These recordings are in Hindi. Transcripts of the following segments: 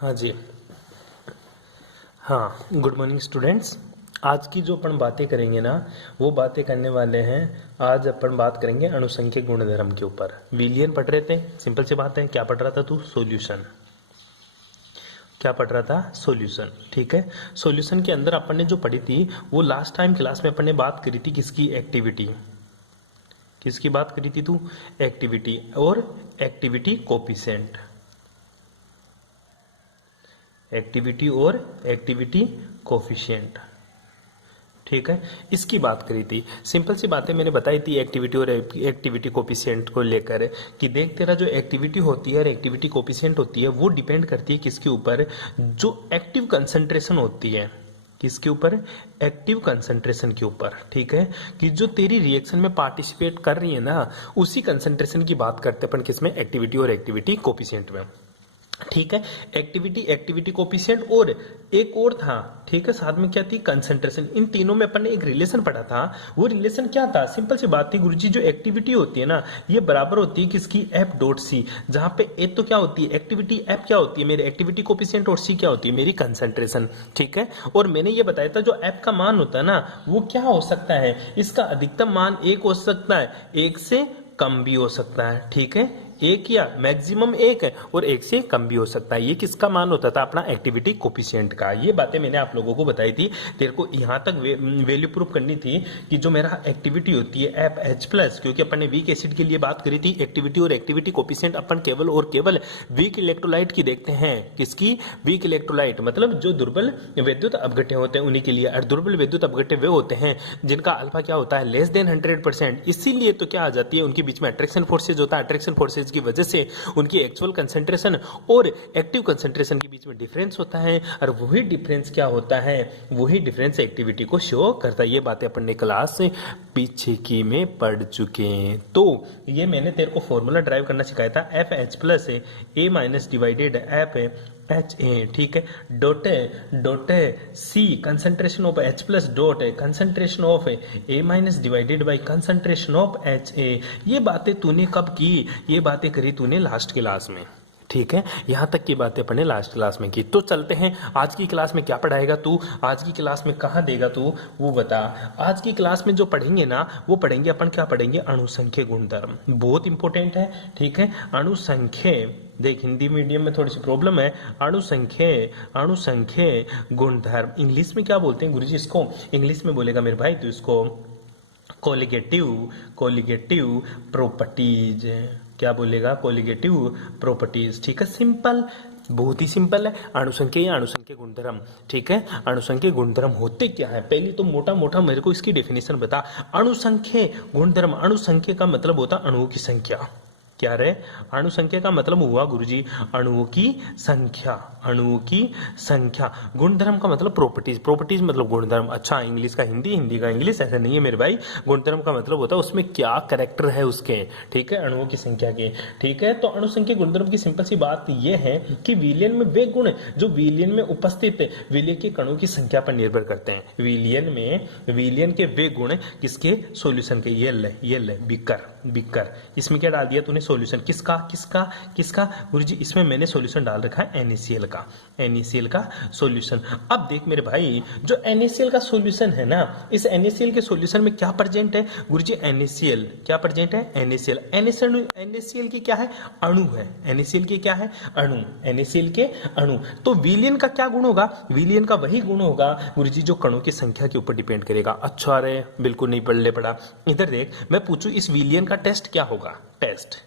हाँ जी। हाँ, गुड मॉर्निंग स्टूडेंट्स। आज की जो अपन बातें करेंगे ना, वो बातें करने वाले हैं। आज अपन बात करेंगे अणुसंख्यक गुणधर्म के ऊपर। विलियन पढ़ रहे थे, सिंपल सी बात है। क्या पढ़ रहा था तू? सॉल्यूशन। क्या पढ़ रहा था? सॉल्यूशन। ठीक है। सॉल्यूशन के अंदर अपन ने जो पढ़ी थी, वो लास्ट टाइम क्लास में अपन ने बात करी थी किसकी? एक्टिविटी। किसकी बात करी थी तू? एक्टिविटी और एक्टिविटी कोफिशिएंट। एक्टिविटी और एक्टिविटी कोफिशिएंट। ठीक है, इसकी बात करी थी। सिंपल सी बातें मैंने बताई थी एक्टिविटी और एक्टिविटी कोफिशिएंट को लेकर, कि देख तेरा जो एक्टिविटी होती है और एक्टिविटी कोफिशिएंट होती है, वो डिपेंड करती है किसके ऊपर? जो एक्टिव कंसंट्रेशन होती है। किसके ऊपर? एक्टिव कंसंट्रेशन के ऊपर। ठीक है, कि जो तेरी रिएक्शन में पार्टिसिपेट कर रही है ना, उसी कंसंट्रेशन की बात करते हैं अपन किसमें? एक्टिविटी और एक्टिविटी कोफिशिएंट में। ठीक है, एक्टिविटी कोफिशिएंट और एक और था। ठीक है, साथ में क्या थी? कंसंट्रेशन। इन तीनों में अपन ने एक रिलेशन पढ़ा था। वो रिलेशन क्या था? सिंपल सी बात थी गुरुजी, जो एक्टिविटी होती है ना, ये बराबर होती है किसकी? F dot C. जहां पे ए तो क्या होती है? एक्टिविटी। एफ क्या होती है? मेरी एक्टिविटी कोफिशिएंट। और सी क्या होती है? मेरी कंसंट्रेशन। ठीक है, और मैंने ये बताया था जो एफ का मान होता है ना, वो क्या हो सकता है? इसका अधिकतम मान 1 हो सकता है, 1 से कम भी हो सकता है। ठीक है, एक या मैक्सिमम 1 है, और 1 से कम भी हो सकता है। ये किसका मान होता था? अपना एक्टिविटी कोफिशिएंट का। ये बातें मैंने आप लोगों को बताई थी। तेरे को यहां तक वैल्यू प्रूफ करनी थी कि जो मेरा एक्टिविटी होती है एफ एच प्लस, क्योंकि अपन ने वीक एसिड के लिए बात करी थी। एक्टिविटी और एक्टिविटी कोफिशिएंट अपन केवल और केवल वीक इलेक्ट्रोलाइट की देखते हैं। किसकी? वीक इलेक्ट्रोलाइट, मतलब जो दुर्बल विद्युत अपघट्य होते हैं उन्हीं के लिए। और दुर्बल विद्युत अपघट्य वे होते हैं जिनका अल्फा क्या होता है? Less than 100%। इसीलिए तो क्या आ जाती है, उनके बीच में अट्रैक्शन फोर्सेज होता है। अट्रैक्शन फोर्सेज की वजह से उनकी एक्चुअल कंसंट्रेशन और एक्टिव कंसंट्रेशन के बीच में डिफरेंस होता है, और वही डिफरेंस क्या होता है? वही डिफरेंस एक्टिविटी को शो करता है। ये बातें अपन ने क्लास पीछे की में पढ़ चुके हैं। तो ये मैंने तेरे को फॉर्मूला ड्राइव करना सिखाया था, F H plus A minus divided F H A. ठीक है, dot C concentration of H plus dot concentration of A minus divided by concentration of H A. ये बातें तूने कब की? ये बातें करी तूने लास्ट क्लास में। ठीक है, यहां तक की बातें अपने लास्ट क्लास में की। तो चलते हैं, आज की क्लास में क्या पढ़ाएगा तू? आज की क्लास में कहाँ देगा तू, वो बता। आज की क्लास में जो पढ़ेंगे ना, वो पढ़ेंगे अपन, क्या पढ़ेंगे? अणुसंख्यक गुणधर्म। बहुत इंपॉर्टेंट है। ठीक है, अणुसंख्यक। देख, हिंदी मीडियम में थोड़ी सी प्रॉब्लम है। अणुसंख्यक गुणधर्म इंग्लिश में क्या बोलते हैं गुरुजी इसको? इंग्लिश में बोलेगा मेरे भाई तो इसको कोलिगेटिव प्रॉपर्टीज। क्या बोलेगा? Colligative properties. ठीक है, सिंपल, बहुत ही सिंपल है। अणुसंख्यक या अणुसंख्यक गुणधर्म। ठीक है, अणुसंख्यक गुणधर्म होते क्या है? पहले तो मोटा मोटा मेरे को इसकी डेफिनेशन बता। अणुसंख्यक गुणधर्म, अणुसंख्यक का मतलब होता अणुओं की संख्या। क्या रे? अणुसंख्या का मतलब हुआ गुरुजी अणुओं की संख्या। अणुओं की संख्या। गुणधर्म का मतलब प्रॉपर्टीज। प्रॉपर्टीज मतलब गुणधर्म। अच्छा, इंग्लिश का हिंदी, हिंदी का इंग्लिश, ऐसा नहीं है मेरे भाई। गुणधर्म का मतलब होता है उसमें क्या कैरेक्टर है उसके। ठीक है, अणुओं की संख्या के। ठीक है, तो अणुसंख्यक गुणधर्म की सिंपल सी बात यह है कि विलयन में वे गुण जो विलयन में उपस्थित विलय के कणों की संख्या पर निर्भर करते हैं। विलयन के वे गुण किसके? सॉल्यूशन के। ये ले बिकर। इसमें क्या डाल दिया तूने? सॉल्यूशन। किसका किसका किसका गुरुजी? इसमें मैंने सॉल्यूशन डाल रखा है NaCl का। NaCl का सॉल्यूशन। अब देख मेरे भाई, जो NaCl का सॉल्यूशन है ना, इस NaCl के सॉल्यूशन में क्या प्रेजेंट है गुरुजी? NaCl। क्या प्रेजेंट है? NaCl की क्या है? अणु है। NaCl के क्या है? अणु। NaCl के अणु। तो विलयन का क्या गुण होगा? विलयन का वही गुण होगा गुरुजी जो कणों की संख्या के ऊपर डिपेंड करेगा। अच्छा रे, बिल्कुल नहीं पढ़ ले पड़ा। इधर देख, मैं पूछूं इस विलयन का टेस्ट क्या होगा? टेस्ट।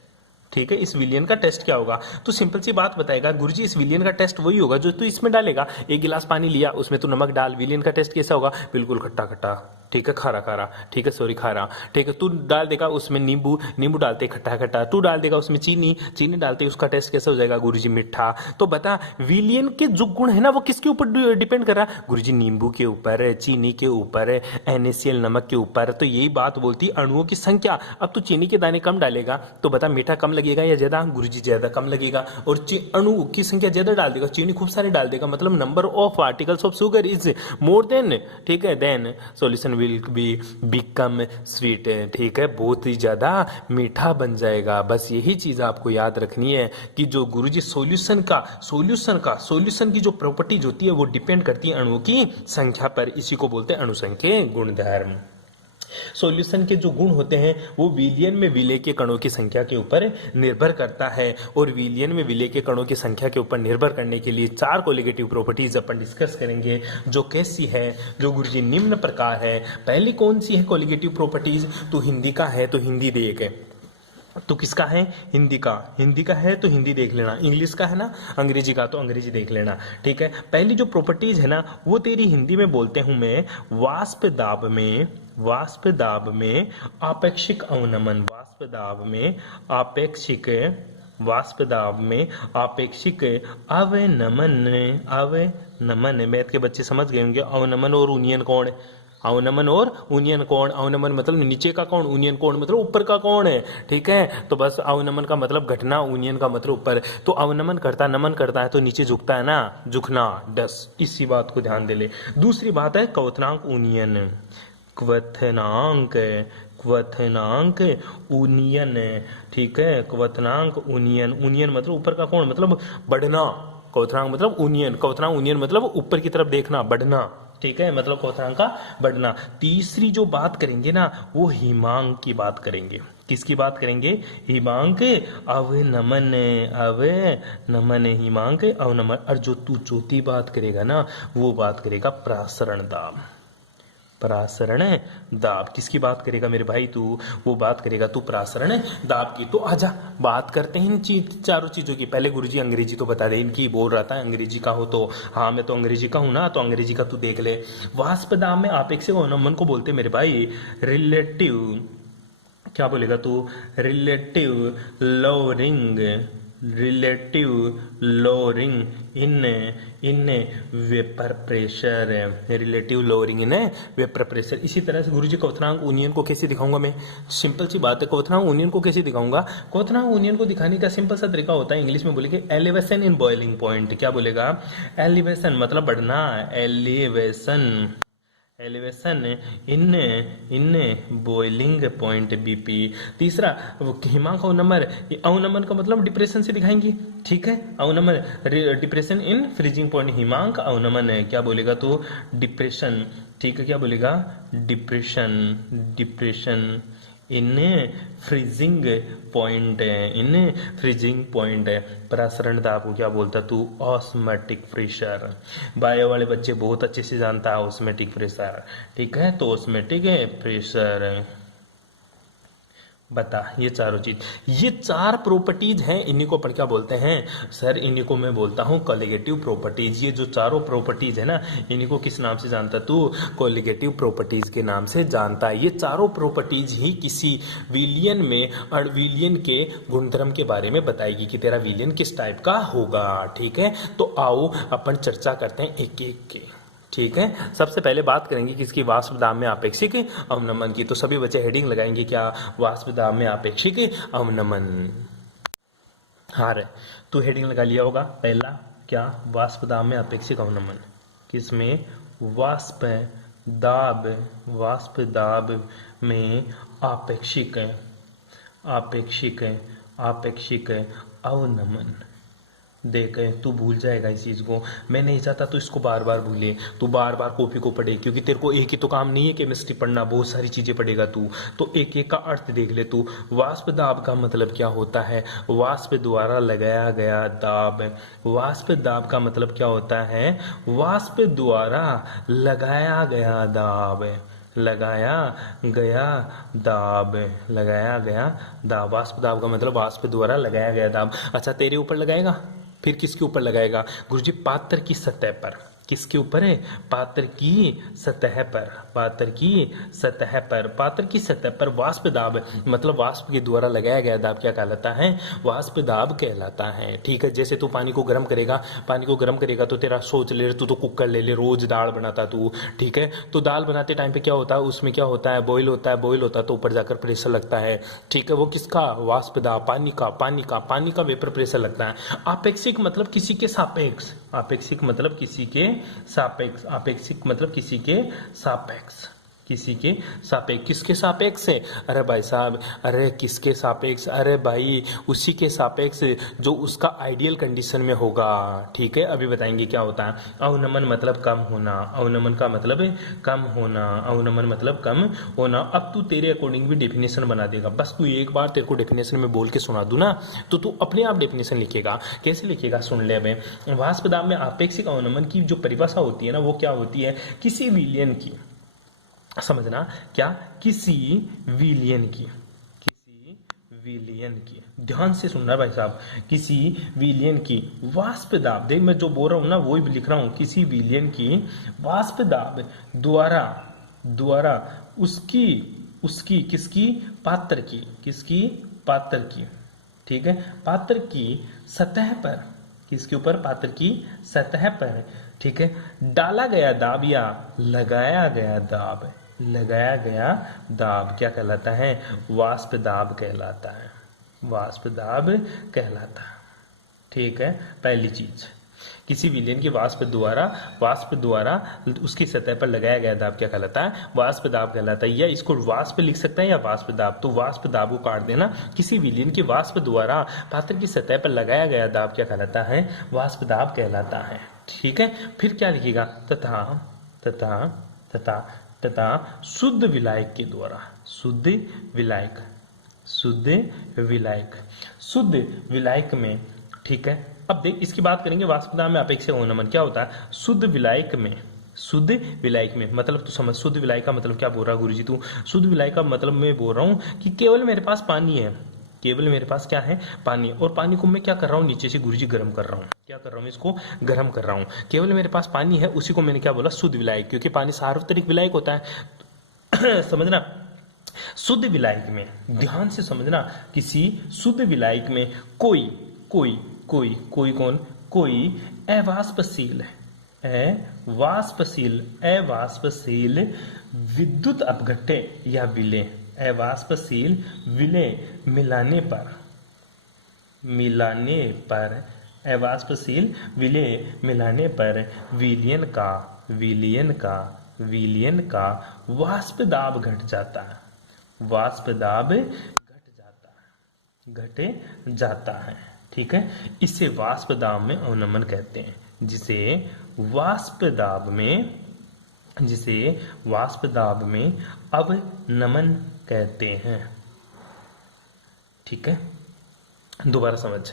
ठीक है, इस विलयन का टेस्ट क्या होगा? तो सिंपल सी बात बताएगा गुरुजी, इस विलयन का टेस्ट वही होगा जो तू इसमें डालेगा। एक गिलास पानी लिया, उसमें तू नमक डाल, विलयन का टेस्ट कैसा होगा? बिल्कुल खट्टा खट्टा। ठीक है, खारा खारा। ठीक है, सॉरी खारा। ठीक है, तू डाल देगा उसमें नींबू डालते खट्टा खट्टा। तू डाल देगा उसमें चीनी डालते उसका टेस्ट कैसा हो जाएगा गुरुजी? मीठा। तो बता, विलयन के जो गुण है ना, वो किसके ऊपर डिपेंड कर रहा है गुरुजी? नींबू के ऊपर, चीनी के ऊपर, NaCl नमक के ऊपर। तो यही बात बोलती अणुओं की संख्या। अब तू चीनी के दाने कम डालेगा तो बता मीठा कम लगेगा या ज्यादा? गुरुजी ज्यादा कम लगेगा। और अणु की संख्या ज्यादा डाल देगा, चीनी खूब सारे डाल देगा, मतलब number of particles of sugar is more than, ठीक है, then solution will be become sweet, ठीक है, बहुत ही ज़्यादा मीठा बन जाएगा। बस यही चीज़ आपको याद रखनी है कि जो गुरुजी सॉल्यूशन की जो प्रॉपर्टीज होती है वो डिपेंड करती है अणुओं की संख्या पर। इसी को बोलते हैं अणुसंख्यक गुणधर्म। सॉल्यूशन के जो गुण होते हैं वो विलयन में विलेय के कणों की संख्या के ऊपर निर्भर करता है, और विलयन में विलेय के कणों की संख्या के ऊपर निर्भर करने के लिए 4 कोलिगेटिव प्रॉपर्टीज अपन डिस्कस करेंगे, जो कैसी है, जो गुरुजी निम्न प्रकार है। पहली कौन सी है कोलिगेटिव प्रॉपर्टीज? तो हिंदी का है तो हिंदी देख, तो किसका है? हिंदी का। हिंदी का है तो हिंदी देख लेना, इंग्लिश का है ना, अंग्रेजी का तो अंग्रेजी देख लेना, ठीक है। पहली जो प्रॉपर्टीज है ना वो तेरी हिंदी में बोलते हूं मैं, वाष्प दाब में आपेक्षिक अवनमन, वाष्प दाब में आपेक्षिक अवनमन। मैथ के बच्चे समझ गए होंगे अवनमन और यूनियन कोण। अवनमन और यूनियन कोण, अवनमन मतलब नीचे का कोण, यूनियन कोण मतलब ऊपर का कोण है, ठीक है। तो बस अवनमन का मतलब घटना, यूनियन का मतलब ऊपर। तो अवनमन करता, नमन करता है तो नीचे झुकता है ना, झुकना, डस, इसी बात को ध्यान दे ले। दूसरी बात है क्वथनांक यूनियन, क्वथनांक यूनियन, ठीक है, क्वथनांक यूनियन मतलब ऊपर का कोण मतलब बढ़ना, क्वथनांक मतलब यूनियन मतलब ऊपर की तरफ देखना, बढ़ना, ठीक है, मतलब क्वथनांक का बढ़ना। तीसरी जो बात करेंगे ना वो हिमांक की बात करेंगे। किसकी बात करेंगे? हिमांक अवनमन, हिमांक अवनमन। और जो तू चौथी बात करेगा ना वो बात करेगा प्रासरण दाब, किसकी बात करेगा मेरे भाई तू? वो बात करेगा तू प्रासरण दाब की। तो आजा बात करते हैं इन चारों चीजों की। पहले गुरुजी अंग्रेजी तो बता दे, इनकी बोल रहा था अंग्रेजी का हो तो, हाँ मैं तो अंग्रेजी का हूं ना, तो अंग्रेजी का तू देख ले। वाष्प दाब में आपेक्षिक अवनमन को बोलते मेरे भाई रिलेटिव, क्या बोलेगा तू? Relative lowering in vapour pressure, relative lowering in vapour pressure. इसी तरह से गुरुजी क्वथनांक यूनियन को कैसे दिखाऊंगा मैं? सिंपल सी बात है, क्वथनांक यूनियन को कैसे दिखाऊंगा? क्वथनांक यूनियन को दिखाने का सिंपल सा तरीका होता है, इंग्लिश में बोलेंगे एलिवेशन इन बॉइलिंग पॉइंट। क्या बोलेगा? एलिवेशन मतलब बढ़ना, elevation in boiling point BP. तीसरा हिमांक अवनमन का मतलब डिप्रेशन से दिखाएंगे, ठीक है। अवनमन डिप्रेशन इन फ्रीजिंग पॉइंट, हिमांक अवनमन है, क्या बोलेगा तो? डिप्रेशन, ठीक है, क्या बोलेगा? डिप्रेशन इन फ्रीजिंग पॉइंट, प्रासरण दाब को क्या बोलता तू? Osmotic pressure. बायो वाले बच्चे बहुत अच्छे से जानता है ऑस्मोटिक प्रेशर, ठीक है। तो ऑस्मोटिक प्रेशर, बता ये चारों चीज, ये 4 प्रॉपर्टीज हैं, इन्हीं को अपन क्या बोलते हैं सर? इन्हीं को मैं बोलता हूं कोलिगेटिव प्रॉपर्टीज। ये जो चारों प्रॉपर्टीज है ना इन्हीं को किस नाम से जानता तू? कोलिगेटिव प्रॉपर्टीज के नाम से जानता है। ये चारों प्रॉपर्टीज ही किसी विलयन में विलयन के गुणधर्म के बारे में बताएगी कि तेरा विलयन किस टाइप का होगा, ठीक है। तो आओ अपन चर्चा करते हैं एक एक के, ठीक है। सबसे पहले बात करेंगे किसकी? वाष्प दाब में आपेक्षिक अवनमन की। तो सभी बच्चे हेडिंग लगाएंगे क्या? वाष्प दाब में आपेक्षिक अवनमन। हाँ रे, तू हेडिंग लगा लिया होगा। पहला क्या? वाष्प दाब में आपेक्षिक अवनमन। किसमें? वाष्प दाब में आपेक्षिक अवनमन। देख तू भूल जाएगा इस चीज को, मैं नहीं चाहता तू इसको बार बार भूले, तू बार बार कॉपी को पढ़े, क्योंकि तेरे को एक ही तो काम नहीं है केमिस्ट्री पढ़ना, बहुत सारी चीजें पढ़ेगा तू। तो एक एक का अर्थ देख ले तू। वाष्प दाब का मतलब क्या होता है? वाष्प द्वारा लगाया गया दाब। वाष्प दाब का मतलब क्या होता है? वाष्प द्वारा लगाया गया दाब, वाष्प दाब का मतलब वाष्प द्वारा लगाया गया दाब। अच्छा, तेरे ऊपर लगाएगा, फिर किसके ऊपर लगाएगा? गुरुजी पात्र की सतह पर। किसके ऊपर है? पात्र की सतह पर वाष्प दाब मतलब वाष्प के द्वारा लगाया गया दाब क्या कहलाता है? वाष्प दाब कहलाता है, ठीक है। जैसे तू पानी को गर्म करेगा तो तेरा सोच ले, तू तो कुकर ले ले, रोज दाल बनाता तू, ठीक है। तो दाल बनाते टाइम पे क्या होता है? उसमें क्या होता है? बॉईल होता है तो ऊपर जाकर प्रेशर लगता है, ठीक है। वो किसका? वाष्प दाब, पानी का वेपर प्रेशर लगता है। आपेक्षिक मतलब किसी के सापेक्ष, किसी के सापेक्ष, किसके सापेक्ष है? अरे भाई साहब, अरे किसके सापेक्ष? अरे भाई उसी के सापेक्ष जो उसका आइडियल कंडीशन में होगा। ठीक है, अभी बताएंगे क्या होता है। अवनमन मतलब कम होना, अवनमन का मतलब है कम होना, अवनमन मतलब कम होना। अब तू तेरे अकॉर्डिंग भी डेफिनेशन बना देगा, बस तू एक बार तेरे को डेफिनेशन में बोल के सुना दूं ना तो तू अपने आप डेफिनेशन लिखेगा। कैसे लिखेगा सुन ले। अब वाष्प दाब में आपेक्षिक अवनमन की जो परिभाषा होती है ना वो क्या होती है? किसी विलयन की, समझना क्या, किसी विलयन की, किसी विलयन की, ध्यान से सुनना भाई साहब, किसी विलयन की वाष्प दाब, देख मैं जो बोल रहा हूं ना वो ही लिख रहा हूं, किसी विलयन की वाष्प दाब द्वारा उसकी उसकी किसकी, पात्र की, किसकी, पात्र की, ठीक है, पात्र की सतह पर, किसके ऊपर, पात्र की सतह पर, ठीक है, डाला गया दाब या लगाया गया दाब, लगाया गया दाब क्या कहलाता है? वाष्प दाब कहलाता है, वाष्प दाब कहलाता है। ठीक है, पहली चीज, किसी विलयन की वाष्प द्वारा उसकी सतह पर लगाया गया दाब क्या कहलाता है? वाष्प दाब कहलाता है। या इसको वाष्प लिख सकता है या वाष्प दाब, तो वाष्प दाब को काट देना। किसी विलयन की वाष्प द्वारा पात्र की सतह पर लगाया गया दाब क्या कहलाता है? वाष्प दाब कहलाता है। ठीक है, फिर क्या लिखेगा? तथा तथा तथा तथा शुद्ध विलायक के द्वारा, शुद्ध विलायक, शुद्ध विलायक, शुद्ध विलायक में, ठीक है। अब देख इसकी बात करेंगे, वाष्प दाब में अपेक्षित अवनमन क्या होता है? शुद्ध विलायक में, शुद्ध विलायक में मतलब तू समझ, शुद्ध विलायक का मतलब क्या बोल रहा है गुरुजी तू? शुद्ध विलायक का मतलब मैं बोल रहा हूं कि केवल मेरे पास पानी है, केवल मेरे पास क्या है? पानी, और पानी को मैं क्या कर रहा हूँ? नीचे से गुरुजी गर्म कर रहा हूँ, क्या कर रहा हूँ? इसको गर्म कर रहा हूँ। केवल मेरे पास पानी है, उसी को मैंने क्या बोला? शुद्ध विलायक, क्योंकि पानी सार्वत्रिक विलायक होता है। समझना, शुद्ध विलायक में, ध्यान से समझना, किसी शुद्ध विलायक में कोई कोई कोई कोई कौन? कोई अवाष्पशील, अवाष्पशील, अवाष्पशील विद्युत अपघट्य या विलय, अवाष्पशील विलय मिलाने पर अवाष्पशील विलय मिलाने पर विलयन का वाष्प दाब घट जाता है, वाष्प दाब घट जाता है। ठीक है, इसे वाष्प दाब में अवनमन कहते हैं, जिसे वाष्प दाब में अवनमन कहते हैं। ठीक है, दोबारा समझ।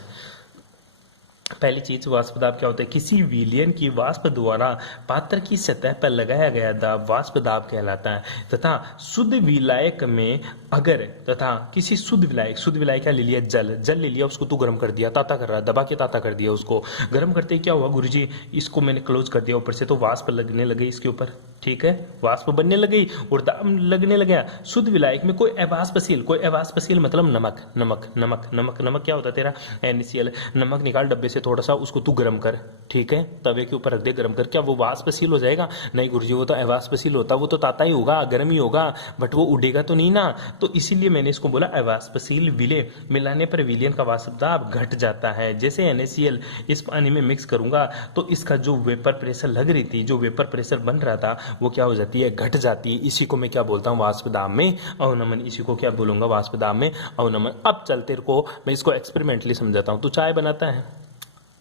पहली चीज, वाष्प दाब क्या होता है? किसी विलयन की वाष्प द्वारा पात्र की सतह पर लगाया गया दाब वाष्प दाब कहलाता है। तथा शुद्ध विलायक में अगर, तथा किसी शुद्ध विलायक क्या ले लिया? जल ले लिया, उसको तू गर्म कर दिया, ताता कर रहा, दबा के ताता कर दिया उसको। गर्म करते ही क्या हुआ गुरुजी? इसको मैंने क्लोज कर दिया ऊपर से, तो वाष्प लगने लगे इसके ऊपर। ठीक है, वाष्प बनने लगी और दाब लगने लगा। शुद्ध विलायक में कोई अवाष्पशील मतलब नमक क्या होता है तेरा? NaCl। नमक निकाल डब्बे से थोड़ा सा, उसको तू गर्म कर। ठीक है, तवे के ऊपर रख दे गर्म कर, क्या वो वाष्पशील हो जाएगा? नहीं गुरुजी, वो तो अवाष्पशील होता, वो तो ताता ही होगा, गर्म ही होगा, बट वो उड़ेगा तो नहीं ना। तो इसीलिए मैंने इसको बोला अवाष्पशील विलय मिलाने पर विलयन का वाष्प दाब घट जाता है। जैसे NaCl इस पानी में मिक्स करूंगा तो इसका जो वेपर प्रेशर लग रही थी, जो वेपर प्रेशर बन रहा था, वो क्या हो जाती है? घट जाती है। इसी को मैं क्या बोलता हूँ? वाष्प दाब में अवनमन। इसी को क्या बोलूंगा? वाष्प दाब में अवनमन। अब चल तेरे को मैं इसको एक्सपेरिमेंटली समझाता हूँ। तू चाय बनाता है,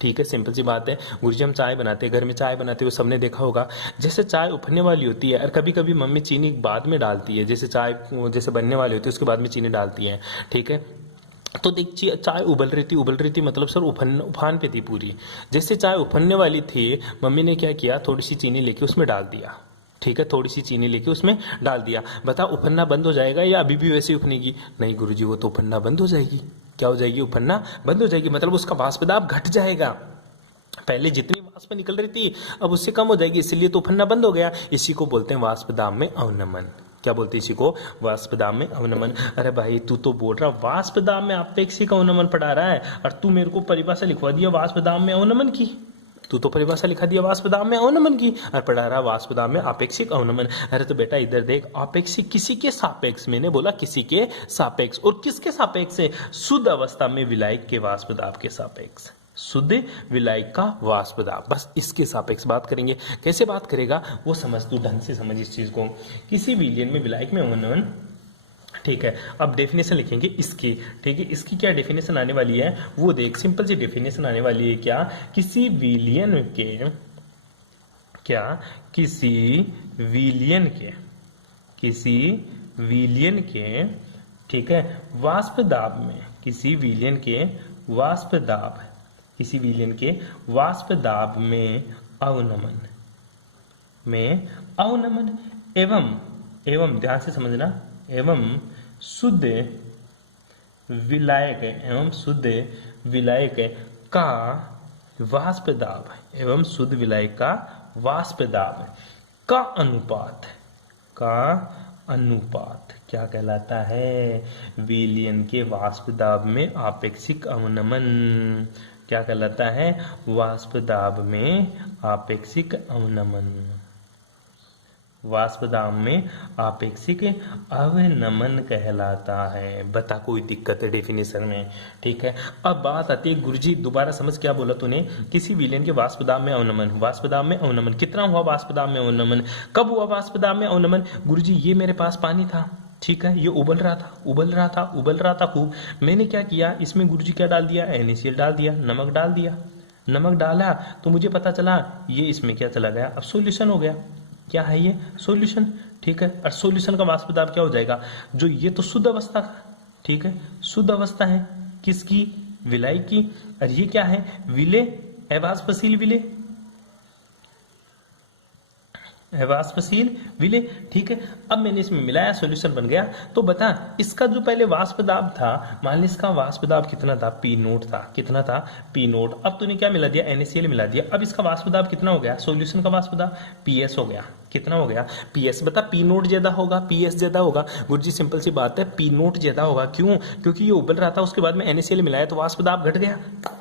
ठीक है, सिंपल सी बात है गुरुजी, हम चाय बनाते हैं, घर में चाय बनाते हुए सबने देखा होगा। जैसे चाय उफरने वाली होती है, और कभी कभी मम्मी चीनी बाद में डालती है, जैसे चाय जैसे बनने वाली होती है उसके बाद में चीनी डालती है। ठीक है, तो देख चाय उबल रही थी मतलब सर उफान पे थी पूरी। जैसे चाय उफनने वाली थी, मम्मी ने क्या किया? थोड़ी सी चीनी लेके उसमें डाल दिया। ठीक है, थोड़ी सी चीनी लेके उसमें डाल दिया। बता, उफनना बंद हो जाएगा या अभी भी वैसे ही उफनेगी? नहीं गुरुजी, वो तो उफनना बंद हो जाएगी। क्या हो जाएगी? उफनना बंद हो जाएगी, मतलब उसका वाष्प दाब घट जाएगा। पहले जितनी वाष्प निकल रही थी अब उससे कम हो जाएगी, इसलिए तो उफनना बंद हो गया। इसी को बोलते हैं वाष्प दाब में अवनमन। क्या बोलते हैं इसी को? वाष्प दाब में अवनमन। अरे भाई तू तो बोल रहा वाष्प दाब में आपेक्षिक अवनमन पढ़ा रहा है, और तू मेरे को परिभाषा लिखवा दिया वाष्प दाब में अवनमन की। तू तो परिभाषा लिखा दिया वाष्प दाब में अवनमन की, और पढ़ा रहा वाष्प दाब में आपेक्षिक अवनमन। अरे तो बेटा इधर देख, आपेक्षिक किसी के सापेक्ष, मैंने बोला किसी के सापेक्ष, और किसके सापेक्ष है? शुद्ध अवस्था में विलायक के वाष्प दाब के सापेक्ष। शुद्ध विलायक का वाष्प दाब। बस इसके सापेक्ष बात करेंगे। कैसे बात करेगा वो समझ, तू ढंग से समझ इस चीज को। किसी विलयन में विलायक में अवनमन, ठीक है। अब डेफिनेशन लिखेंगे इसकी, ठीक है। इसकी क्या डेफिनेशन आने वाली है वो देख। सिंपल सी डेफिनेशन आने वाली है क्या, किसी विलयन के, क्या किसी विलयन के, किसी विलयन के, ठीक है, वाष्प दाब में, किसी विलयन के वाष्प दाब, किसी विलयन के वाष्प दाब में अवनमन, में अवनमन एवं, एवं ध्यान से समझना, एवं शुद्ध विलायक, एवं शुद्ध विलायक का वाष्प दाब, एवं शुद्ध विलायक का वाष्प दाब का अनुपात, का अनुपात क्या कहलाता है, विलयन के वाष्प दाब में आपेक्षिक अवनमन। क्या कहलाता है, वाष्प दाब में आपेक्षिक अवनमन, वाष्प दाब में आपेक्षिक अवनमन कहलाता है। बता कोई दिक्कत है डेफिनेशन में, ठीक है। अब बात आती है गुरुजी दोबारा समझ, क्या बोला तूने, किसी विलयन के वाष्प दाब में अवनमन, वाष्प दाब में अवनमन कितना हुआ, वाष्प दाब में अवनमन कब हुआ, वाष्प दाब में अवनमन, गुरुजी ये मेरे पास पानी था, ठीक है, ये उबल रहा था, उबल रहा था, उबल रहा था खूब, मैंने क्या किया, इसमें गुरुजी क्या डाल दिया, NaCl डाल दिया, नमक डाल दिया, नमक डाला तो मुझे पता चला ये इसमें क्या चला गया, अब सॉल्यूशन हो गया। क्या है ये, सॉल्यूशन, ठीक है। और सॉल्यूशन का वाष्प दाब क्या हो जाएगा, जो ये तो शुद्ध अवस्था का, ठीक है, शुद्ध अवस्था है किसकी, विलाय की, और ये क्या है, विलेय, अवाष्पशील विलेय, वाष्पशील विलेय, ठीक है। अब मैंने इसमें मिलाया, सॉल्यूशन बन गया। तो बता इसका जो पहले वाष्प दाब था, मान ली इसका वाष्प दाब कितना था, P नोट था, कितना था, P नोट। अब तूने क्या मिला दिया, NaCl मिला दिया। अब इसका वाष्प दाब कितना हो गया, सॉल्यूशन का वाष्प दाब PS हो गया, कितना हो गया, PS। बता P नोट ज्यादा होगा, PS ज्यादा होगा, गुरुजी सिंपल सी बात है, P नोट ज्यादा होगा। क्यों, क्योंकि ये उबल रहा था, उसके बाद में NaCl मिलाया तो वाष्प दाब घट गया।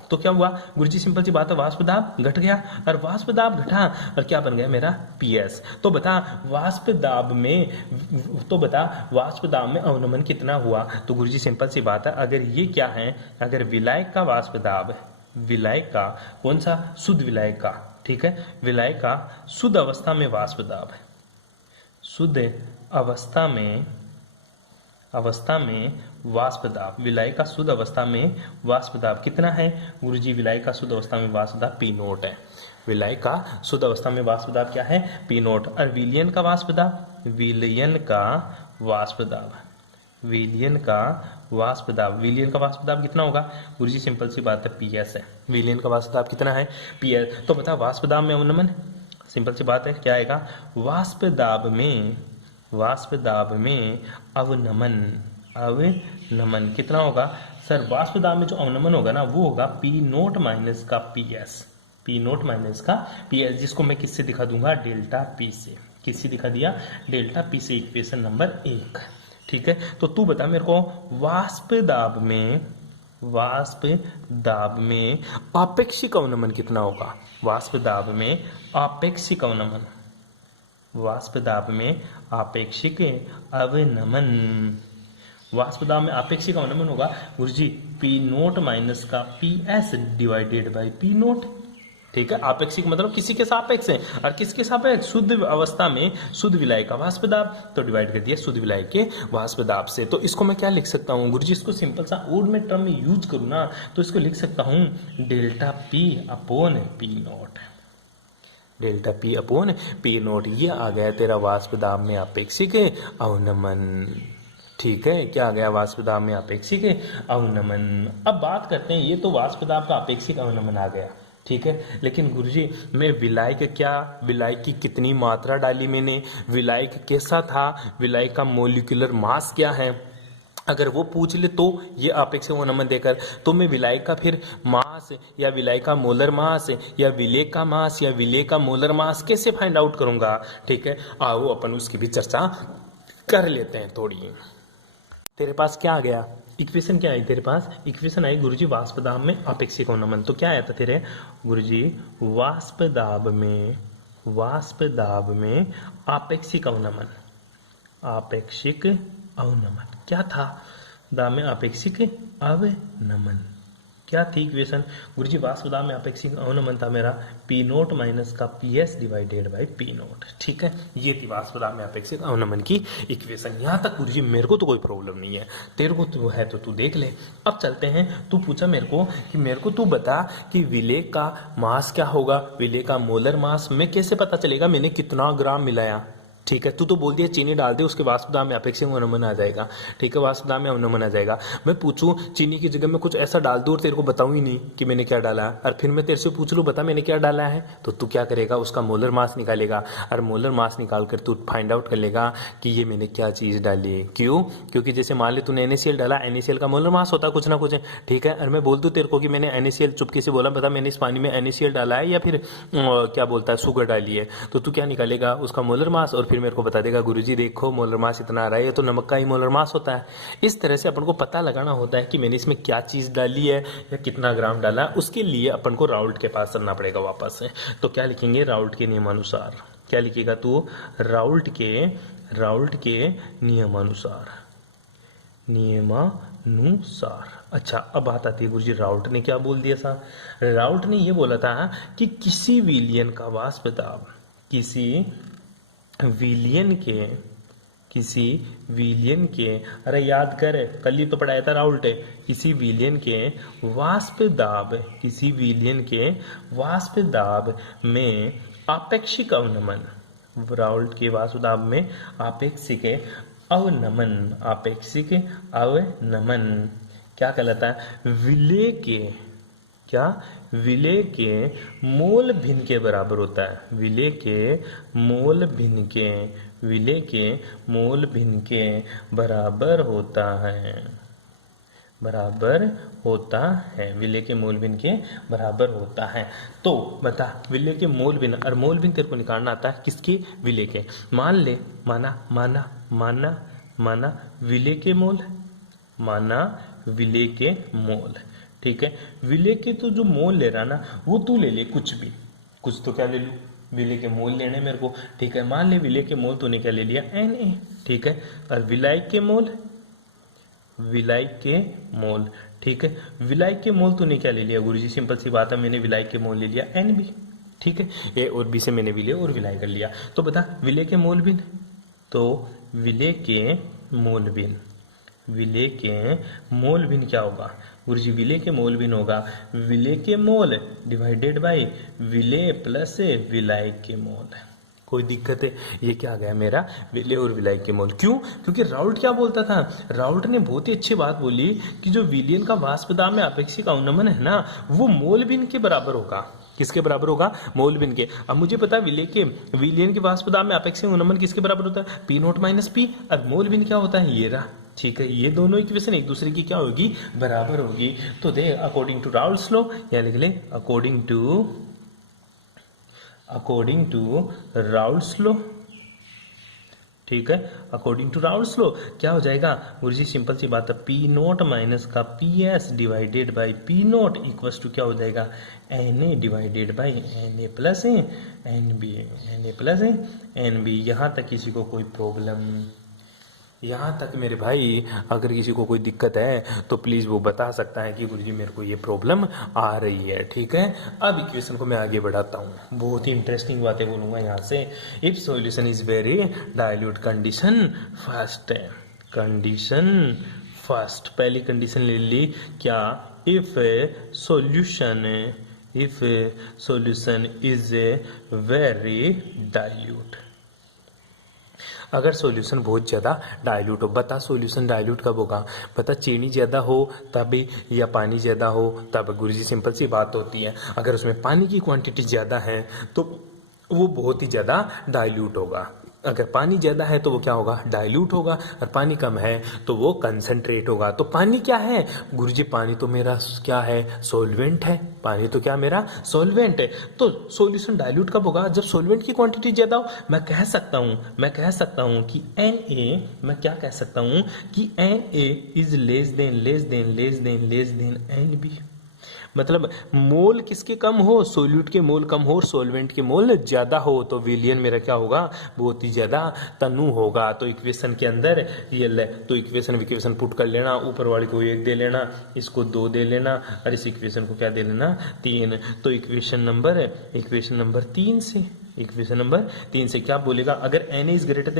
तो क्या हुआ गुरुजी, सिंपल सी बात है, वाष्प दाब घट गया, और वाष्प दाब घटा और क्या बन गया मेरा, PS। तो बता वाष्प दाब में, तो बता वाष्प दाब में अवनमन कितना हुआ। तो गुरुजी सिंपल सी बात है, अगर ये क्या है, अगर विलायक का वाष्प दाब, विलायक का कौन सा, शुद्ध विलायक का, ठीक है, विलायक का शुद्ध अवस्था में वाष्प दाब, शुद्ध अवस्था में, अवस्था में वाष्प दाब, विलायक का शुद्ध अवस्था में वाष्प दाब कितना है गुरुजी, विलायक का शुद्ध अवस्था में वाष्प दाब P नोट है। विलायक का शुद्ध अवस्था में वाष्प दाब क्या है, P नोट। और विलयन का वाष्प दाब, विलयन का वाष्प दाब, विलयन का वाष्प दाब, विलयन का वाष्प दाब कितना होगा गुरुजी, सिंपल सी बात है, PS है। विलयन का वाष्प दाब कितना है, PS। तो बता वाष्प दाब में अवनमन, सिंपल सी बात है, क्या आएगा, वाष्प दाब में, वाष्प दाब में अवनमन, अवनमन कितना होगा सर, वाष्प दाब में जो अवनमन होगा ना वो होगा P नोट माइनस का PS, P नोट माइनस का PS, जिसको मैं किससे दिखा दूंगा, डेल्टा P से। किससे दिखा दिया, डेल्टा P से, इक्वेशन नंबर 1, ठीक है। तो तू बता मेरे को, वाष्प दाब में, वाष्प दाब में आपेक्षिक अवनमन कितना होगा, वाष्प दाब में आपेक्षिक अवनमन, वाष्प दाब में आपेक्षिक अवनमन, वाष्प दाब में आपेक्षिक अवनमन होगा गुरुजी P नोट माइनस का PS divided by P note, ठीक है। आपेक्षिक मतलब किसी के सापेक्ष है, और किसके सापेक्ष, शुद्ध अवस्था में शुद्ध विलायक का वाष्प दाब, तो डिवाइड कर दिया शुद्ध विलायक के वाष्प दाब से। तो इसको मैं क्या लिख सकता हूँ गुरुजी, इसको सिंपल सा ओड में टर्म में यूज करूँ ना, तो इसको लिख सकता हूँ delta P upon P note, delta P upon P note. ये आ गया तेरा वाष्प दाब में अपेक्षिक अवनमन, ठीक है। क्या आ गया, वाष्प दाब में अपेक्षिक अवनमन। अब बात करते हैं, ये तो वाष्प दाब का अपेक्षिक अवनमन आ गया, ठीक है। लेकिन गुरुजी मैं विलायक, क्या विलायक की कितनी मात्रा डाली मैंने, विलायक कैसा था, विलायक का मोलिकुलर मास क्या है, अगर वो पूछ ले तो ये अपेक्षिक अवनमन देकर, तो मैं विलायक का फिर मास या विलायक का मोलर मास या विलेय का मास या विलेय का मोलर मास कैसे फाइंड आउट करूंगा, ठीक है। आओ अपन उसकी भी चर्चा कर लेते हैं थोड़ी। तेरे पास क्या आ गया, इक्वेशन क्या आई तेरे पास, इक्वेशन आई गुरुजी वाष्प दाब में आपेक्षिक अवनमन। तो क्या आया था तेरे गुरुजी, वाष्प दाब में, वाष्प दाब में आपेक्षिक अवनमन, आपेक्षिक अवनमन क्या था, दाब में आपेक्षिक अवनमन, क्या थी इक्वेशन? गुरुजी वाष्प दाब में अपेक्षिक अवनमन था मेरा पी नोट माइनस का P S divided by P note. ठीक है, ये थी वाष्प दाब में अपेक्षिक अवनमन की इक्वेशन। यहां तक गुरुजी मेरे को तो कोई प्रॉब्लम नहीं है, तेरे को तो है तो तू देख ले। अब चलते हैं, तू पूछा मेरे को कि मेरे को तू बता कि विलेय का मास क्या होगा, विलेय का मोलर मास में कैसे पता चलेगा मैंने कितना ग्राम मिलाया। ठीक है, तू तो बोल दिया चीनी डाल दे उसके वाष्प दाब में अपेक्षिक अवनमन आ जाएगा। ठीक है, वाष्प दाब में अवनमन आ जाएगा। मैं पूछूं चीनी की जगह में कुछ ऐसा डाल दूं और तेरे को बताऊं ही नहीं कि मैंने क्या डाला, और फिर मैं तेरे से पूछ लूं बता मैंने क्या डाला है, तो तू क्या करेगा, उसका मोलर मास निकालेगा, और मोलर मास निकाल कर तू फाइंड आउट कर लेगा कि ये मैंने क्या चीज डाली है। क्यों? क्योंकि जैसे मान ले तूने NaCl डाला, NaCl का मोलर मास होता है कुछ ना कुछ। ठीक है, और मैं बोल दूं तेरे को कि मैंने NaCl चुपके से बोला बता मैंने इस पानी में NaCl डाला है या फिर क्या बोलता है शुगर डाली है, तो तू क्या निकालेगा, उसका मोलर मास, और फिर मेरे को बता देगा गुरुजी देखो मोलर मास इतना आ रहा है, ये तो नमक का ही मोलर मास होता है। इस तरह से अपन को पता लगाना होता है कि मैंने इसमें क्या चीज डाली है या कितना ग्राम डाला। उसके लिए अपन को राउल्ट के पास चलना पड़ेगा वापस से। तो क्या लिखेंगे, राउल्ट के नियमानुसार। क्या लिखेगा तू, राउल्ट के नियमानुसार। अच्छा, अब बात आती है गुरुजी राउल्ट ने क्या बोल दिया था। राउल्ट ने ये बोला था कि किसी विलयन का वाष्प दाब किसी विलियन के, अरे याद कर कल ही तो पढ़ाया था राउल्ट, किसी विलियन के वाष्प दाब में आपेक्षिक अवनमन, राउल्ट के वाष्प दाब में आपेक्षिक अवनमन क्या कहलाता है, विलेय के मोल भिन्न के बराबर होता है। विलेय के मोल भिन्न के बराबर होता है। विलेय के मोल भिन्न के बराबर होता है। तो बता विलेय के मोल भिन्न, और मोल भिन्न तेरे को निकालना आता है किसके, विलेय के। माना विलेय के मोल, ठीक है। विलेय के तो जो मोल ले रहा ना वो तू ले ले, कुछ तो क्या ले लूं, विलेय के मोल लेने मेरे को। ठीक है, मान ले विलेय के मोल तूने क्या ले लिया, Na। ठीक है, और विलायक के मोल, ठीक है, विलायक के मोल तूने क्या ले लिया गुरुजी, सिंपल सी बात है, मैंने विलायक के मोल ले लिया Nb। ठीक है, ए और बी से मैंने विलेय और विलायक कर लिया। तो बता विलेय के मोल भिन्न, तो विलेय के मोल भिन्न क्या होगा गुरुजी, विलेय के मोल भिन्न होगा विलेय के मोल डिवाइडेड बाय विलेय प्लस विलायक के मोल। कोई दिक्कत है? ये क्या आ गया मेरा, विलेय और विलायक के मोल। क्यों? क्योंकि राउल्ट क्या बोलता था, राउल्ट ने बहुत ही अच्छी बात बोली कि जो विलियन का वाष्प दाब में आपेक्षिक अवनमन है ना वो मोल भिन्न के बराबर होगा। किसके बराबर होगा, मोल भिन्न के। अब मुझे पता है विलियन के वाष्प दाब में आपेक्षिक अवनमन किसके बराबर होता है, पी नोट माइनस पी, और मोल भिन्न क्या होता है, ये रहा। ठीक है, ये दोनों इक्वेशन एक दूसरे की क्या होगी, बराबर होगी। तो दे अकॉर्डिंग टू राउल्ट्स लॉ, या लिख ले अकॉर्डिंग टू राउल्ट्स लॉ। ठीक है, अकॉर्डिंग टू राउल्ट्स लॉ क्या हो जाएगा गुरुजी, सिंपल सी बात है, पी नोट माइनस का P S divided by P naught equals to क्या हो जाएगा, Na divided by Na plus NB, यहाँ तक किसी को कोई प्रॉब्लम, यहाँ तक मेरे भाई अगर किसी को कोई दिक्कत है तो प्लीज वो बता सकता है कि गुरुजी मेरे को ये प्रॉब्लम आ रही है। ठीक है, अब इक्वेशन को मैं आगे बढ़ाता हूँ, बहुत ही इंटरेस्टिंग बातें बोलूंगा यहाँ से। If solution is very dilute, condition first, पहली कंडीशन ले ली क्या, if solution is very dilute, अगर सॉल्यूशन बहुत ज्यादा डाइल्यूट हो। बता सॉल्यूशन डाइल्यूट कब होगा, बता चीनी ज्यादा हो तब, या पानी ज्यादा हो तब। गुरुजी सिंपल सी बात होती है, अगर उसमें पानी की क्वांटिटी ज्यादा है तो वो बहुत ही ज्यादा डाइल्यूट होगा। अगर पानी ज्यादा है तो वो क्या होगा, डाइल्यूट होगा, और पानी कम है तो वो कंसंट्रेट होगा। तो पानी क्या है गुरुजी, पानी तो मेरा क्या है, सॉल्वेंट है। पानी तो क्या मेरा सॉल्वेंट है। तो सॉल्यूशन डाइल्यूट कब होगा, जब सॉल्वेंट की क्वांटिटी ज्यादा हो। मैं कह सकता हूं कि Na is less than NB। मतलब मोल किसके कम हो, सोल्यूट के मोल कम हो और सॉल्वेंट के मोल ज्यादा हो तो विलियन मेरा क्या होगा, बहुत ही ज्यादा तनु होगा। तो इक्वेशन के अंदर ये तो इक्वेशन पुट कर लेना, ऊपर वाले को 1 दे लेना, इसको 2 दे लेना और इस इक्वेशन को क्या दे लेना, 3। तो इक्वेशन नंबर 3 से क्या बोलेगा, अगर Na is greater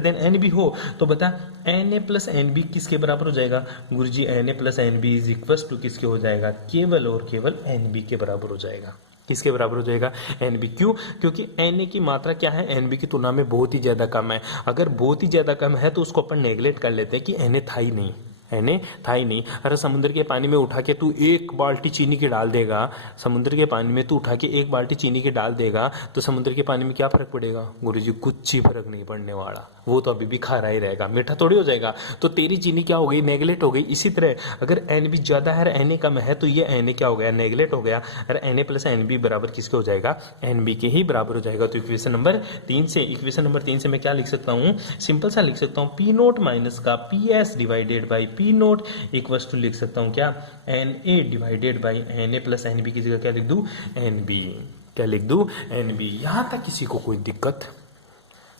than N B हो तो बता Na प्लस एन बी किसके बराबर हो जाएगा, गुरुजी Na plus N B is equal to किसके हो जाएगा, केवल और केवल एन बी के बराबर हो जाएगा। किसके बराबर हो जाएगा, एनबी। क्यों, क्योंकि Na की मात्रा क्या है, एनबी की तुलना में बहुत ही ज्यादा कम है। अगर बहुत ही ज्यादा कम है तो उसको अपन नेगलेक्ट कर लेते हैं कि Na था ही नहीं, अरे समुद्र के पानी में उठा के तू 1 बाल्टी चीनी के डाल देगा, समुद्र के पानी में तू उठा के 1 बाल्टी चीनी के डाल देगा तो समुद्र के पानी में क्या फर्क पड़ेगा, गुरुजी कुछ ही फर्क नहीं पड़ने वाला, वो तो अभी भी खारा ही रहेगा, मीठा थोड़ी हो जाएगा। तो तेरी चीनी क्या हो गई, नेगलेक्ट हो गई। इसी तरह अगर एन बी ज्यादा है और एन कम है तो ये एन क्या हो गया, नेगलेक्ट हो गया, और एन प्लस एन बी बराबर किसके हो जाएगा, एन बी के ही बराबर हो जाएगा। तो इक्वेशन नंबर 3 से मैं क्या लिख सकता हूँ, सिंपल सा लिख सकता हूँ, पी नोट माइनस का P S divided by P naught equal to लिख सकता हूँ क्या, N A divided by N A plus N B की जगह क्या लिख दूं, एन बी। क्या लिख दूं, एन बी। यहां तक किसी को कोई दिक्कत,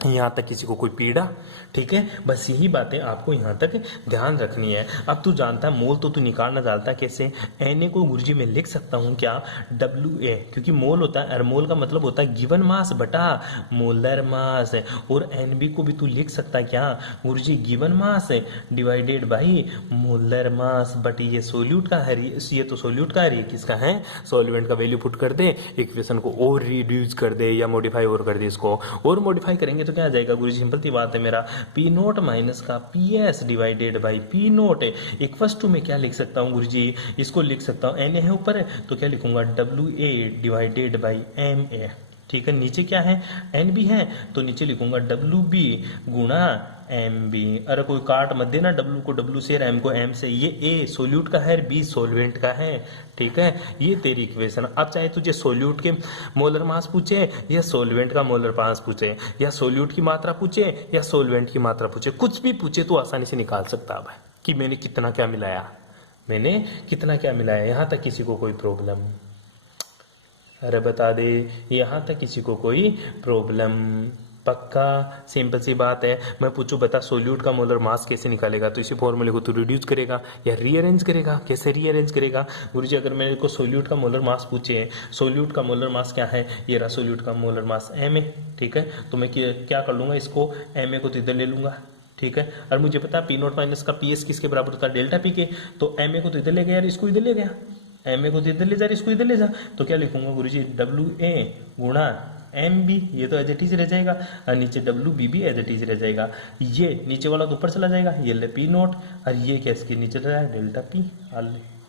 यहां तक किसी को कोई पीड़ा, ठीक है, बस यही बातें आपको यहां तक ध्यान रखनी है। अब तू जानता है मोल तो तू निकालना जानता है कैसे, Na को गुरुजी में लिख सकता हूं क्या, WA, क्योंकि मोल होता है और मोल का मतलब होता है गिवन मास बटा मोलर मास, और NB को भी तू लिख सकता है क्या, गुरुजी given mass divided by molar mass, but ये सोल्यूट का है, ये तो सोल्यूट का है, ये किसका है, सॉल्वेंट का वैल्यू पुट कर दे, इक्वेशन को और रिड्यूस कर दे या मॉडिफाई और कर दे, इसको और मॉडिफाई करेंगे तो क्या आ जाएगा, गुरुजी सिंपल सी बात है, मेरा पी नोट माइनस का P S divided by P naught equal to में क्या लिख सकता हूँ गुरुजी, इसको लिख सकता हूँ, एन है ऊपर तो क्या लिखूंगा, WA डिवाइडेड बाई MA, ठीक है, नीचे क्या है, एन बी है तो नीचे लिखूंगा WB गुणा MB। अरे कोई काट मत देना, W को W से, M को M से, ये A सोल्यूट का है, B सोल्वेंट का है, ठीक है, ये तेरी इक्वेशन। अब चाहे तुझे सोल्यूट के मोलर मास पूछे या सोल्वेंट का मोलर मास पूछे, या सोल्यूट की मात्रा पूछे या सोल्वेंट की मात्रा पूछे, कुछ भी पूछे तो आसानी से निकाल सकता है कि मैंने कितना क्या मिलाया, यहां तक किसी को कोई प्रॉब्लम, अरे बता दे, यहां तक किसी को कोई प्रॉब्लम, पक्का, सिंपल सी बात है। मैं पूछूं बता सोल्यूट का मोलर मास कैसे निकालेगा, तो इसी फॉर्मूले को तू रिड्यूस करेगा या रीअरेंज करेगा, कैसे रीअरेंज करेगा, गुरुजी अगर मेरे को सोल्यूट का मोलर मास पूछे, सोल्यूट का मोलर मास क्या है, ये रहा सोल्यूट का मोलर मास Ma, ठीक है, तो मैं क्या कर लूंगा, इसको Ma को तो इधर ले लूंगा, ठीक है, और मुझे पता है पी नोट माइनस का पी एस किसके बराबर होता है, डेल्टा पी के, तो Ma को तो इधर ले गया, इसको इधर ले गया, MA को इधर ले जा, इसको इधर ले जा, तो क्या लिखूंगा गुरुजी, WA गुणा MB, ये तो एज इट इज रह जाएगा, और नीचे WB भी एज इट इज रह जाएगा, ये नीचे वाला तो ऊपर चला जाएगा, ये ले पी नोट, और ये क्या इसके नीचे रह जाएगा, डेल्टा पी।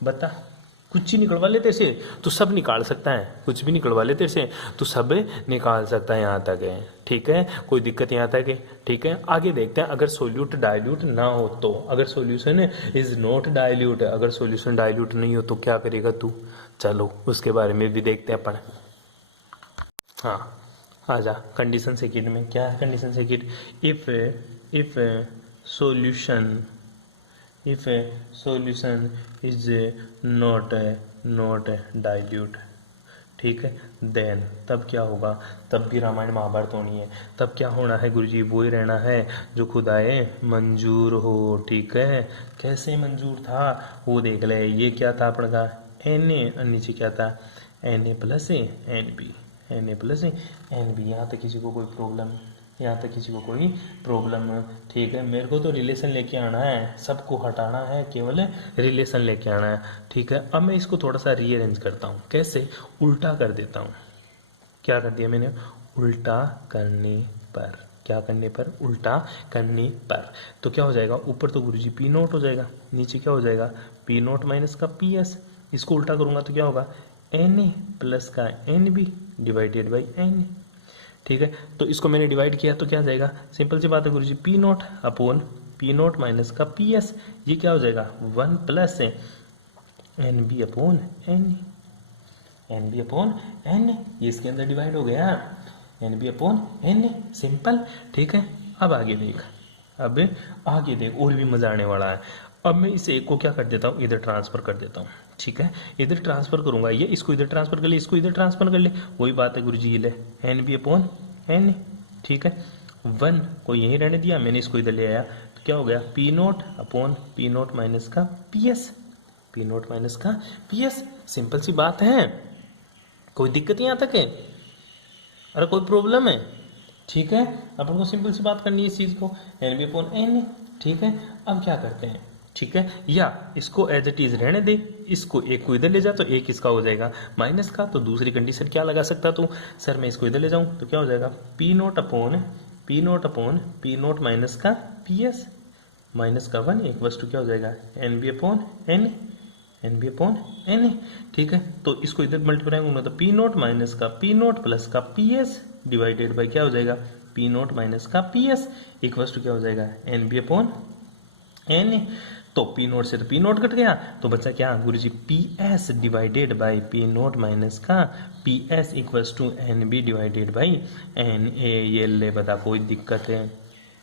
बता, कुछ ही निकलवा ले तेरे से, तू सब निकाल सकता है, कुछ भी निकलवा ले तेरे से, तू सब निकाल सकता है, यहाँ तक है, ठीक है, कोई दिक्कत यहाँ तक है, ठीक है। आगे देखते हैं, अगर सोल्यूट डाइल्यूट ना हो तो, अगर सॉल्यूशन इज नॉट डाइल्यूट, अगर सॉल्यूशन डाइल्यूट नहीं हो तो क्या करेगा तू, चलो उसके बारे में भी देखते हैं अपन। हाँ आजा, कंडीशन सेकंड में क्या है, condition second, if solution is not dilute, ठीक है, देन तब क्या होगा, तब भी रामायण महाभारत होनी है, तब क्या होना है गुरुजी, वो ही रहना है जो खुदाए मंजूर हो, ठीक है, कैसे मंजूर था वो देख ले, ये क्या था अपने का Na, नीचे क्या था Na प्लस NB, यहाँ तक किसी को कोई प्रॉब्लम, यहाँ तक किसी को कोई प्रॉब्लम, ठीक है, मेरे को तो रिलेशन लेके आना है, सबको हटाना है, केवल रिलेशन लेके आना है, ठीक है। अब मैं इसको थोड़ा सा रीअरेंज करता हूँ, कैसे, उल्टा कर देता हूँ, क्या कर दिया मैंने, उल्टा करने पर, क्या करने पर, उल्टा करने पर, तो क्या हो जाएगा, ऊपर तो गुरुजी पी नोट हो जाएगा, नीचे क्या हो जाएगा, पी नोट माइनस का पी एस, इसको उल्टा करूंगा तो क्या होगा, Na प्लस का NB डिवाइडेड बाई Na, ठीक है, तो इसको मैंने डिवाइड किया तो क्या आ जाएगा, सिंपल सी बात है गुरुजी, P naught upon P naught minus का पी एस, ये क्या हो जाएगा 1 प्लस NB अपॉन Na, ये इसके अंदर डिवाइड हो गया, NB अपॉन Na, सिंपल, ठीक है। अब आगे देख और भी मजा आने वाला है। अब मैं इस एक को क्या कर देता हूँ, इधर ट्रांसफर कर देता हूँ। ठीक है, इधर ट्रांसफर करूंगा, ये इसको इधर ट्रांसफर कर ले, इसको इधर ट्रांसफर कर ले, वही बात है गुरुजी, ये ले एन बी अपॉन एन। ठीक है, 1 को यहीं रहने दिया, मैंने इसको इधर ले आया, तो क्या हो गया, P naught upon P naught minus का P S, P naught minus का पी एस। सिंपल सी बात है, कोई दिक्कत यहाँ तक है? अरे कोई प्रॉब्लम है? ठीक है, अपन को सिंपल सी बात करनी है इस चीज को, एन बी अपॉन एन। ठीक है, अब क्या करते हैं, ठीक है, या इसको एज इट इज रहने दे, इसको एक को इधर ले जा तो एक इसका हो जाएगा माइनस का, तो दूसरी कंडीशन क्या लगा सकता तू, सर मैं इसको इधर ले जाऊं तो क्या हो जाएगा, P naught upon P naught upon P naught minus का पी एस माइनस का 1 एक वस्तु क्या हो जाएगा, N B upon N, N B upon N. ठीक है, तो इसको इधर मल्टीप्लाई करूंगा तो पी नोट माइनस का पी नोट प्लस का पी एस डिवाइडेड बाई क्या हो जाएगा, पी नोट माइनस का पी एस एक वस्तु क्या हो जाएगा, एन बी अपॉन एन। तो पी नोट से तो पी नोट कट गया, तो बचा क्या गुरुजी, P S divided by P naught minus का P S equals to N B divided by N A. ये ले बता, कोई दिक्कत है?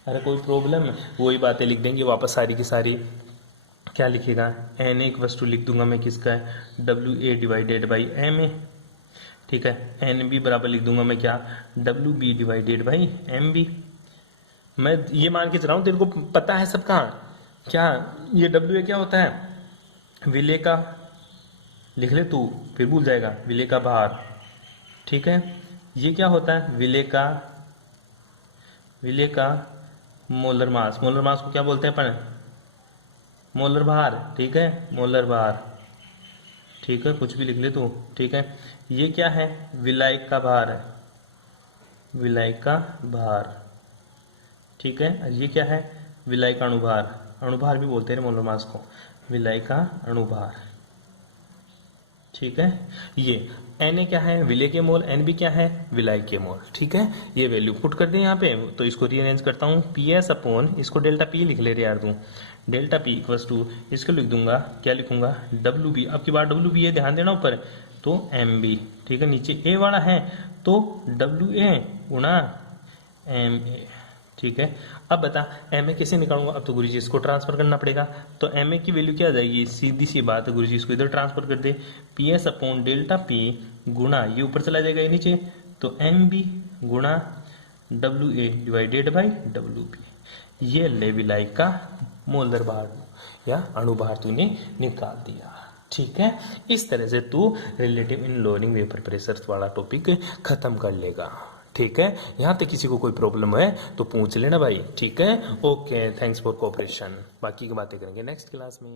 अरे कोई प्रॉब्लम है? वही बातें लिख देंगे वापस सारी की सारी। क्या लिखेगा, एन ए इक्वल्स टू लिख दूंगा मैं किसका है, W A divided by M A. ठीक है, एन बी बराबर लिख दूंगा मैं क्या, W B divided by M B. मैं ये मान के चला हूं तेरे को पता है सबका क्या, ये डब्ल्यू ए क्या होता है, विलेय का, लिख ले तू फिर भूल जाएगा, विलेय का भार। ठीक है, ये क्या होता है, विलेय का मोलर मास, मोलर मास को क्या बोलते हैं अपन, मोलर भार। ठीक है, मोलर भार। ठीक है, कुछ भी लिख ले तू। ठीक है, ये क्या है, विलायक का भार है, विलायक का भार। ठीक है, ये क्या है, विलाय का अणुभार, अणुभार भी बोलते हैं मोलर मास को, विलाय का अणुभार। ठीक है, ये एन ए क्या है, विलेय के मोल, एन बी क्या है, विलाय के मोल। ठीक है, ये वैल्यू पुट कर दे यहाँ पे, तो इसको रीअरेंज करता हूँ, पी एस अपॉन, इसको डेल्टा पी लिख ले रे यार तू, डेल्टा पी इक्वल्स टू, इसको लिख दूंगा, क्या लिखूंगा, डब्ल्यू बी, अब की बार डब्ल्यू बी है, ध्यान देना ऊपर, तो एम बी। ठीक है, नीचे ए वाला है तो डब्ल्यू ए गुणा एम ए। ठीक है, अब बता एम ए कैसे निकालूंगा, अब तो गुरुजी इसको ट्रांसफर करना पड़ेगा, तो एम ए की वैल्यू क्या आ जाएगी, सीधी सी बात है गुरुजी, इसको इधर ट्रांसफर कर दे, P S upon delta P गुणा, ये ऊपर चला जाएगा ये नीचे, तो एम बी गुणा W A divided by W B. ये ले विलाय का मोलर भार या अणुभार तूने निकाल दिया। ठीक है, इस तरह से तू रिलेटिव इन लोअरिंग वेपर प्रेशर वाला टॉपिक खत्म कर लेगा। ठीक है, यहाँ तक किसी को कोई प्रॉब्लम है तो पूछ लेना भाई। ठीक है, ओके, थैंक्स फॉर कोऑपरेशन, बाकी की बातें करेंगे नेक्स्ट क्लास में।